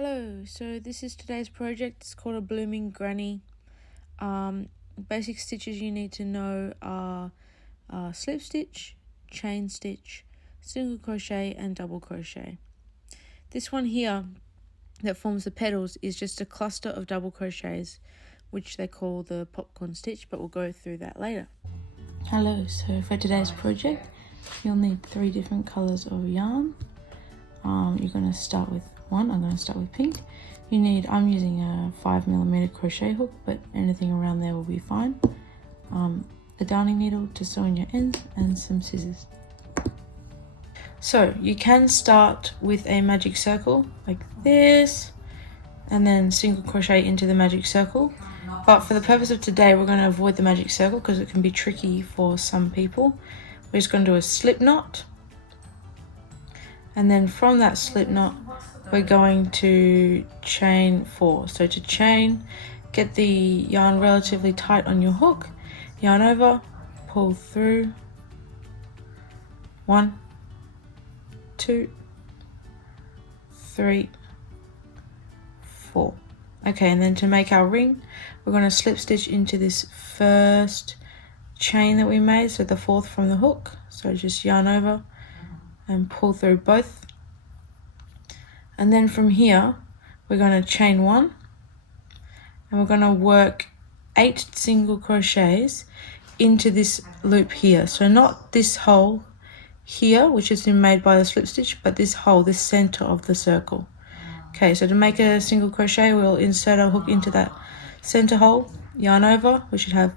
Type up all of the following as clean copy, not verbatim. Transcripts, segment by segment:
Hello, so this is today's project. It's called a blooming granny. Basic stitches you need to know are slip stitch, chain stitch, single crochet and double crochet. This one here that forms the petals is just a cluster of double crochets, which they call the popcorn stitch, but we'll go through that later. Hello, so for today's project you'll need 3 different colours of yarn. You're going to start with one. I'm going to start with pink. I'm using a 5mm crochet hook, but anything around there will be fine. A darning needle to sew in your ends and some scissors. So you can start with a magic circle like this and then single crochet into the magic circle, but for the purpose of today we're going to avoid the magic circle because it can be tricky for some people. We're just going to do a slip knot, and then from that slip knot we're going to chain 4. So to chain, get the yarn relatively tight on your hook, yarn over, pull through, 1, 2, 3, 4. Okay, and then to make our ring we're going to slip stitch into this first chain that we made, so the 4th from the hook. So just yarn over and pull through both, and then from here we're going to chain 1 and we're going to work 8 single crochets into this loop here. So not this hole here which has been made by the slip stitch, but this hole, this center of the circle. Okay, so to make a single crochet we'll insert our hook into that center hole, yarn over, we should have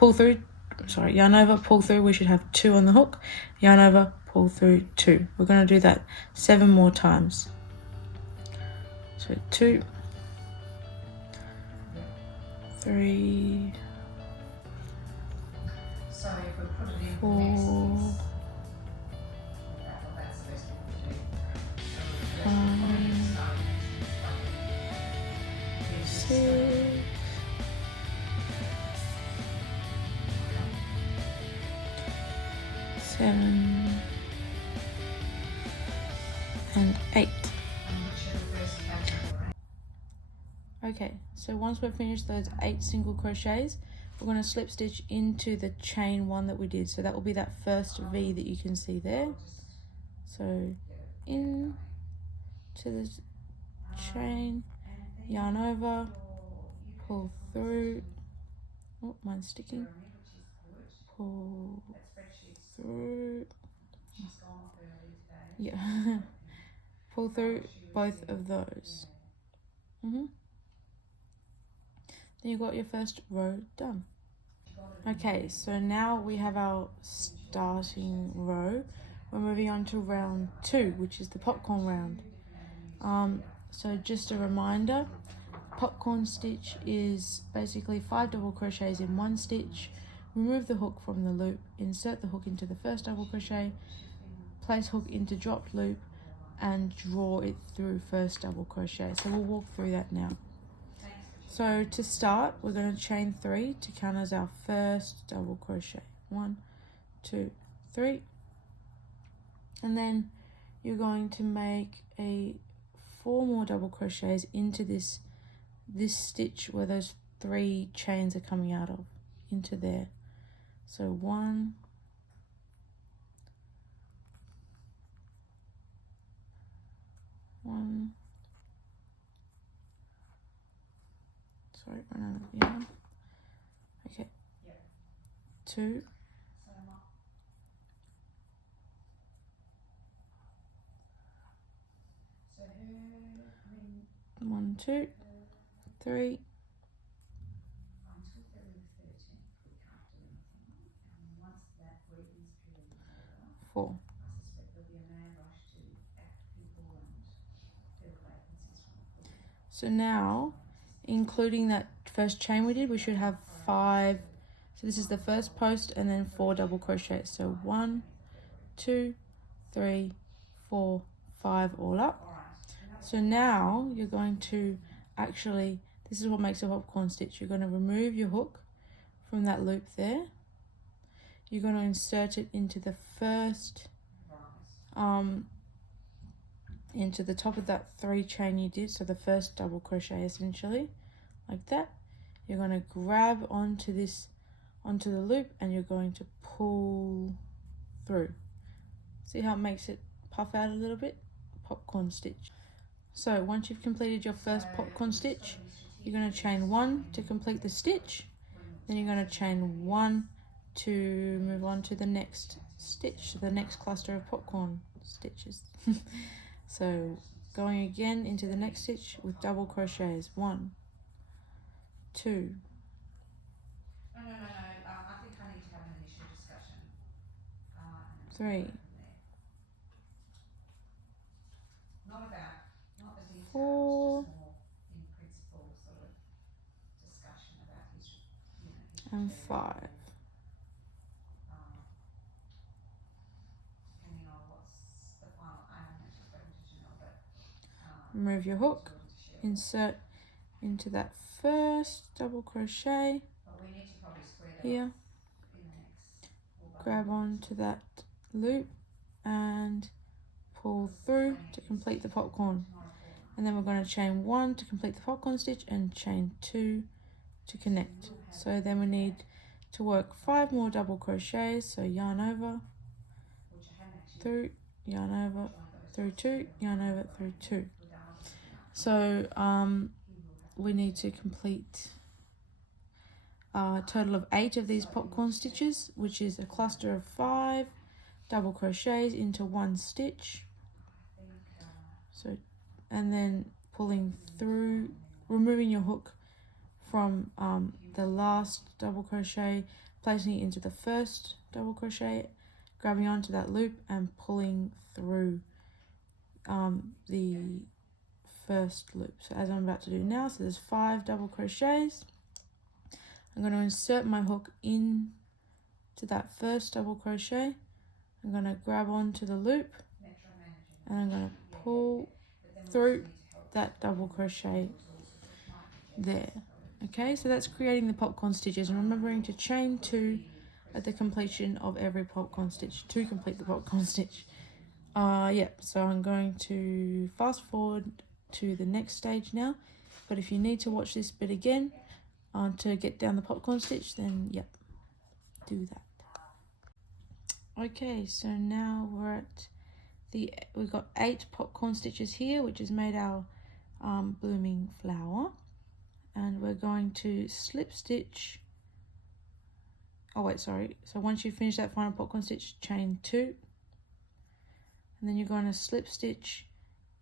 yarn over, pull through, we should have 2 on the hook, yarn over, pull through, 2. We're going to do that 7 more times. So 2, 3, 4, 5, 6, 7, and 8. Okay, so once we've finished those 8 single crochets, we're going to slip stitch into the chain 1 that we did. So that will be that first V that you can see there. So in to the chain, yarn over, pull through. Oh, mine's sticking. Pull through. Yeah. Pull through both of those. Then you've got your first row done. Okay, so now we have our starting row. We're moving on to round 2, which is the popcorn round. So just a reminder, popcorn stitch is basically 5 double crochets in 1 stitch. Remove the hook from the loop, insert the hook into the first double crochet, place hook into dropped loop and draw it through first double crochet. So we'll walk through that now. So to start, we're going to chain 3 to count as our first double crochet. 1, 2, 3. And then you're going to make 4 more double crochets into this stitch where those 3 chains are coming out of, into there. So 1, 1, sorry, run out of yarn. Okay, 2, 1, 2, 3, 4. So now, including that first chain we did, we should have 5. So this is the first post and then 4 double crochets. So 1, 2, 3, 4, 5 all up. So now you're going to this is what makes a popcorn stitch. You're going to remove your hook from that loop there. You're going to insert it into the first into the top of that 3 chain you did, so the first double crochet essentially, like that. You're going to grab onto this, onto the loop, and you're going to pull through. See how it makes it puff out a little bit? Popcorn stitch. So once you've completed your first popcorn stitch, you're going to chain 1 to complete the stitch, then you're going to chain 1 to move on to the next stitch, the next cluster of popcorn stitches. So going again into the next stitch with double crochets, 1, 2, I think I need to have an initial discussion. 3, Not the details, 4, just more in principle sort of discussion about his and 5. Depending on what's the final. I haven't actually spoken to Janelle, but Remove your hook, insert into that first double crochet but we need to probably square that here, off in the next. grab onto that loop and pull through to complete the popcorn, and then we're going to chain 1 to complete the popcorn stitch and chain 2 to connect. So then we need to work 5 more double crochets, so yarn over, through, yarn over, through 2, yarn over, through 2. So we need to complete a total of 8 of these popcorn stitches, which is a cluster of 5 double crochets into 1 stitch. So, and then pulling through, removing your hook from the last double crochet, placing it into the first double crochet, grabbing onto that loop and pulling through the first loop. So as I'm about to do now, so there's 5 double crochets. I'm going to insert my hook in to that first double crochet. I'm going to grab onto the loop and I'm going to pull through that double crochet there. Okay, so that's creating the popcorn stitches, and remembering to chain 2 at the completion of every popcorn stitch to complete the popcorn stitch. So I'm going to fast forward to the next stage now, but if you need to watch this bit again to get down the popcorn stitch, then do that. Okay, so now we're at we've got 8 popcorn stitches here, which has made our blooming flower, and we're going to slip stitch. So once you finish that final popcorn stitch, chain 2, and then you're going to slip stitch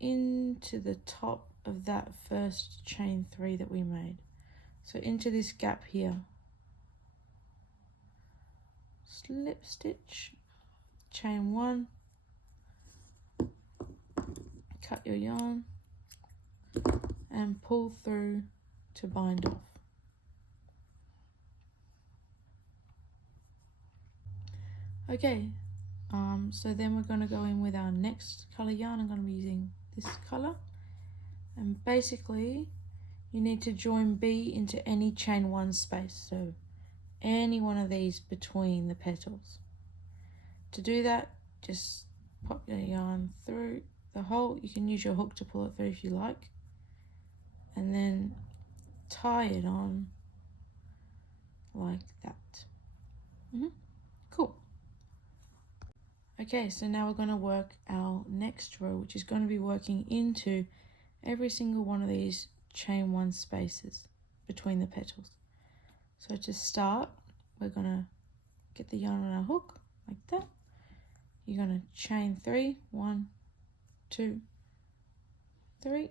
into the top of that first chain 3 that we made, so into this gap here, slip stitch, chain 1, cut your yarn and pull through to bind off. Okay, so then we're going to go in with our next color yarn. I'm going to be using this color, and basically you need to join B into any chain 1 space, so any one of these between the petals. To do that, just pop your yarn through the hole. You can use your hook to pull it through if you like, and then tie it on like that. Cool. Okay, so now we're going to work our next row, which is going to be working into every single one of these chain 1 spaces between the petals. So to start, we're going to get the yarn on our hook like that. You're going to chain 3, 1, 2, 3,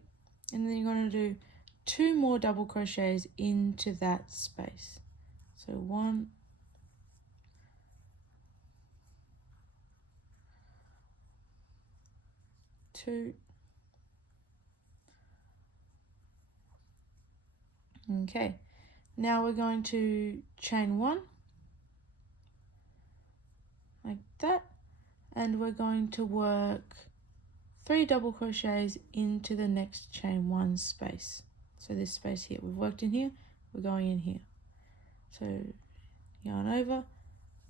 and then you're going to do 2 more double crochets into that space. So 1, 2, okay, now we're going to chain 1 like that, and we're going to work 3 double crochets into the next chain 1 space. So this space here, we've worked in here, we're going in here. So yarn over,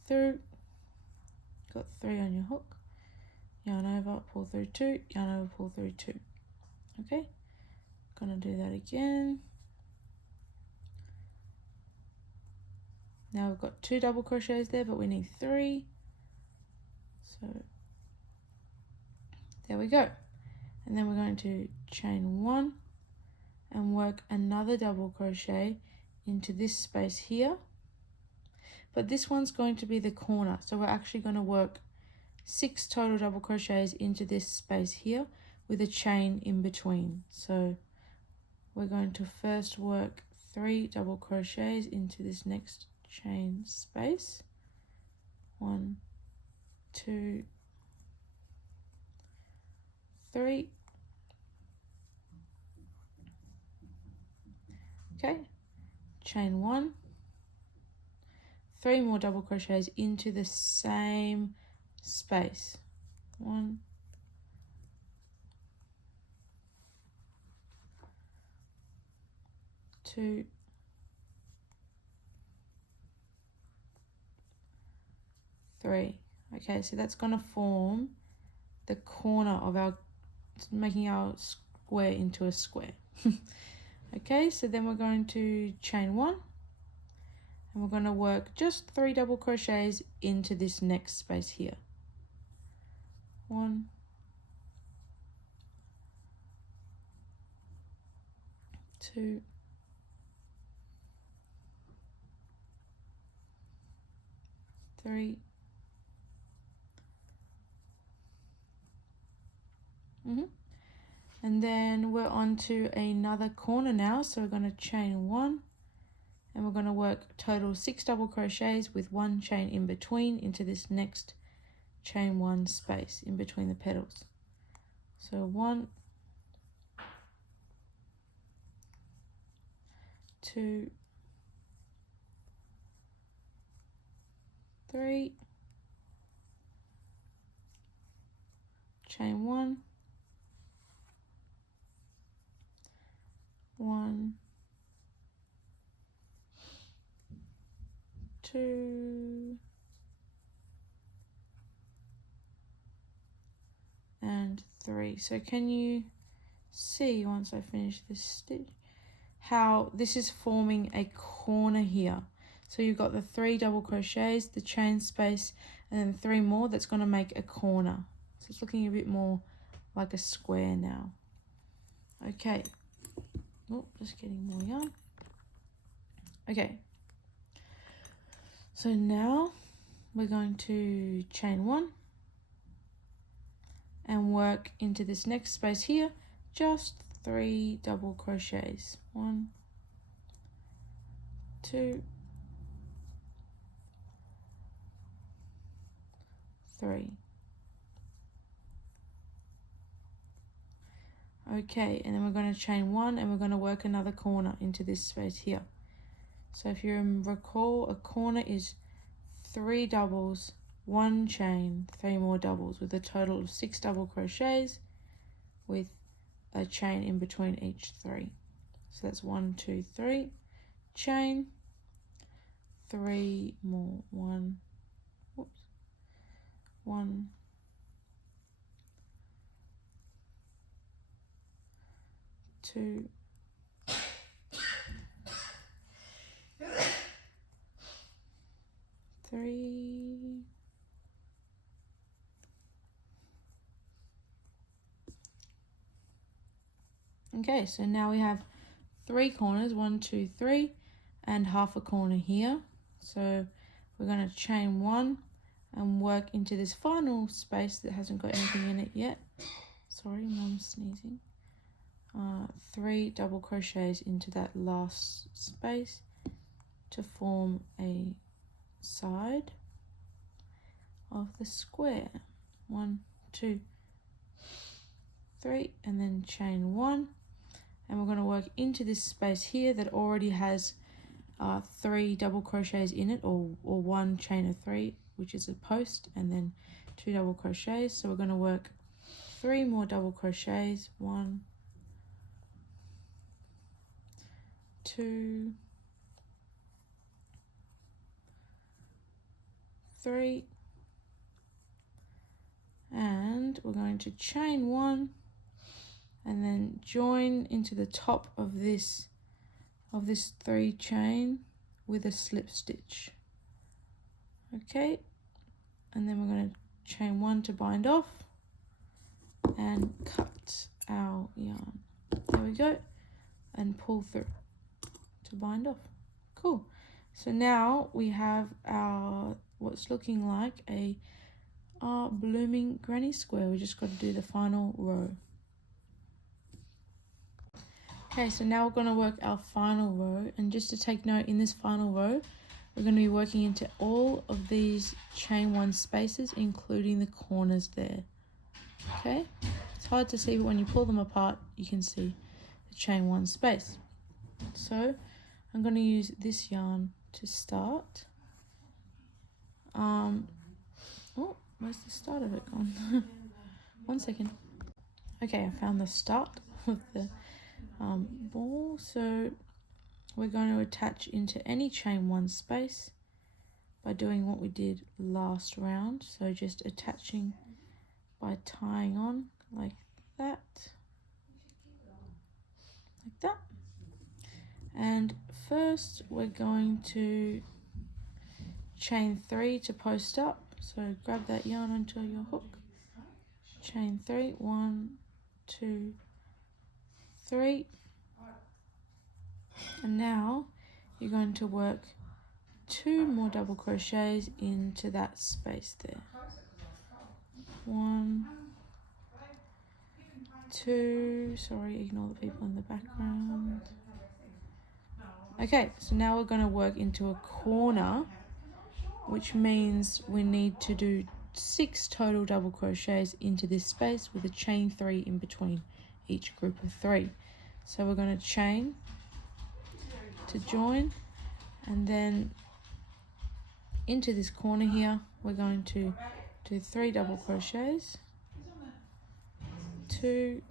through, got 3 on your hook, yarn over, pull through 2, yarn over, pull through 2. Okay, gonna do that again. Now we've got 2 double crochets there, but we need 3. So there we go. And then we're going to chain 1 and work another double crochet into this space here. But this one's going to be the corner. So we're actually going to work 6 total double crochets into this space here with a chain in between. So we're going to first work 3 double crochets into this next chain space. 1, 2, 3. Okay, chain 1, 3 more double crochets into the same space. 1, 2, 3. Okay, so that's going to form the corner of our, making our square into a square. Okay, so then we're going to chain 1 and we're going to work just 3 double crochets into this next space here. 1, 2, 3. And then we're on to another corner now, so we're going to chain 1 and we're going to work total 6 double crochets with 1 chain in between into this next chain 1 space in between the petals. So 1, 2, 3, chain 1, 1, 2, and 3. So can you see, once I finish this stitch, how this is forming a corner here? So you've got the 3 double crochets, the chain space, and then 3 more. That's going to make a corner. So it's looking a bit more like a square now. Okay. Oh, just getting more yarn. Okay. So now we're going to chain 1 and work into this next space here, just 3 double crochets. 1, 2, 3. Okay, and then we're going to chain 1 and we're going to work another corner into this space here. So if you recall, a corner is 3 doubles, 1 chain, 3 more doubles, with a total of 6 double crochets with a chain in between each 3. So that's 1, 2, 3, chain, 3 more, 1, whoops, 1, 2, 3, okay, so now we have 3 corners, 1, 2, 3, and half a corner here. So we're going to chain 1 and work into this final space that hasn't got anything in it yet. Sorry, Mum's sneezing. 3 double crochets into that last space to form a side of the square. 1, 2, 3, and then chain 1, and we're going to work into this space here that already has 3 double crochets in it, or 1 chain of 3, which is a post, and then 2 double crochets. So we're going to work 3 more double crochets. 1, 2, 3, and we're going to chain 1 and then join into the top of this 3 chain with a slip stitch. Okay, and then we're going to chain 1 to bind off and cut our yarn. There we go, and pull through to bind off. Cool. So now we have our what's looking like a blooming granny square. We just got to do the final row. Okay, so now we're going to work our final row, and just to take note, in this final row we're going to be working into all of these chain 1 spaces, including the corners there. Okay, it's hard to see, but when you pull them apart you can see the chain 1 space. So I'm going to use this yarn to start. Oh, where's the start of it gone? 1 second. Okay, I found the start of the ball. So we're going to attach into any chain 1 space by doing what we did last round. So just attaching by tying on like that, and first we're going to chain 3 to post up. So grab that yarn onto your hook, chain 3, 1, 2, 3, and now you're going to work 2 more double crochets into that space there. 1, 2, sorry, ignore the people in the background. Okay, so now we're going to work into a corner, which means we need to do 6 total double crochets into this space with a chain 3 in between each group of 3. So we're going to chain to join, and then into this corner here we're going to do 3 double crochets, 2,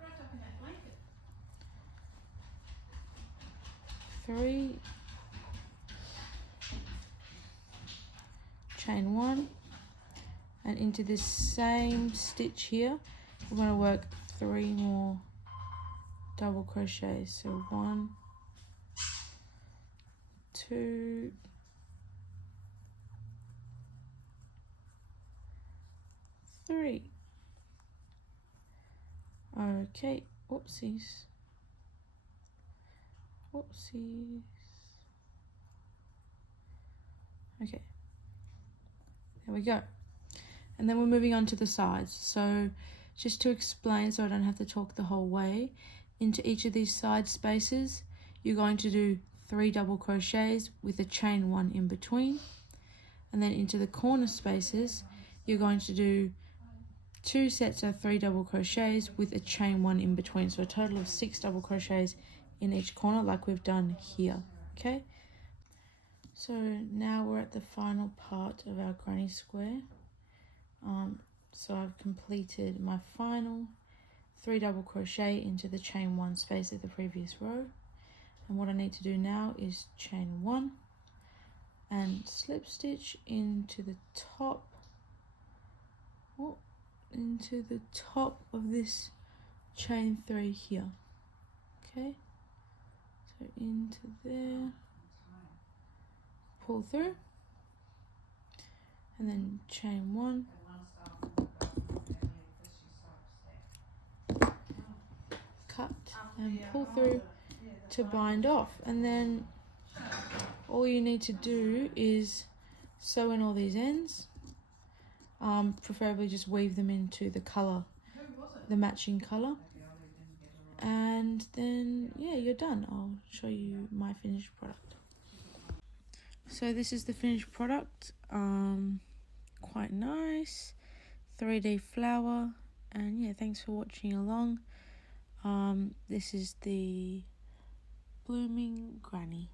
3, chain 1, and into this same stitch here we're going to work 3 more double crochets. So 1, 2, 3. Okay, whoopsies. Okay, there we go. And then we're moving on to the sides. So just to explain, so I don't have to talk the whole way, into each of these side spaces you're going to do 3 double crochets with a chain 1 in between, and then into the corner spaces you're going to do 2 sets of 3 double crochets with a chain 1 in between, so a total of 6 double crochets in each corner like we've done here. Okay, so now we're at the final part of our granny square. So I've completed my final 3 double crochet into the chain 1 space of the previous row, and what I need to do now is chain 1 and slip stitch into the top of this chain 3 here. Okay, so into there, pull through, and then chain 1, cut and pull through to bind off, and then all you need to do is sew in all these ends, preferably just weave them into the colour, the matching colour, and then yeah, you're done. I'll show you my finished product. So this is the finished product. Quite nice 3D flower, and yeah, thanks for watching along. This is the blooming granny.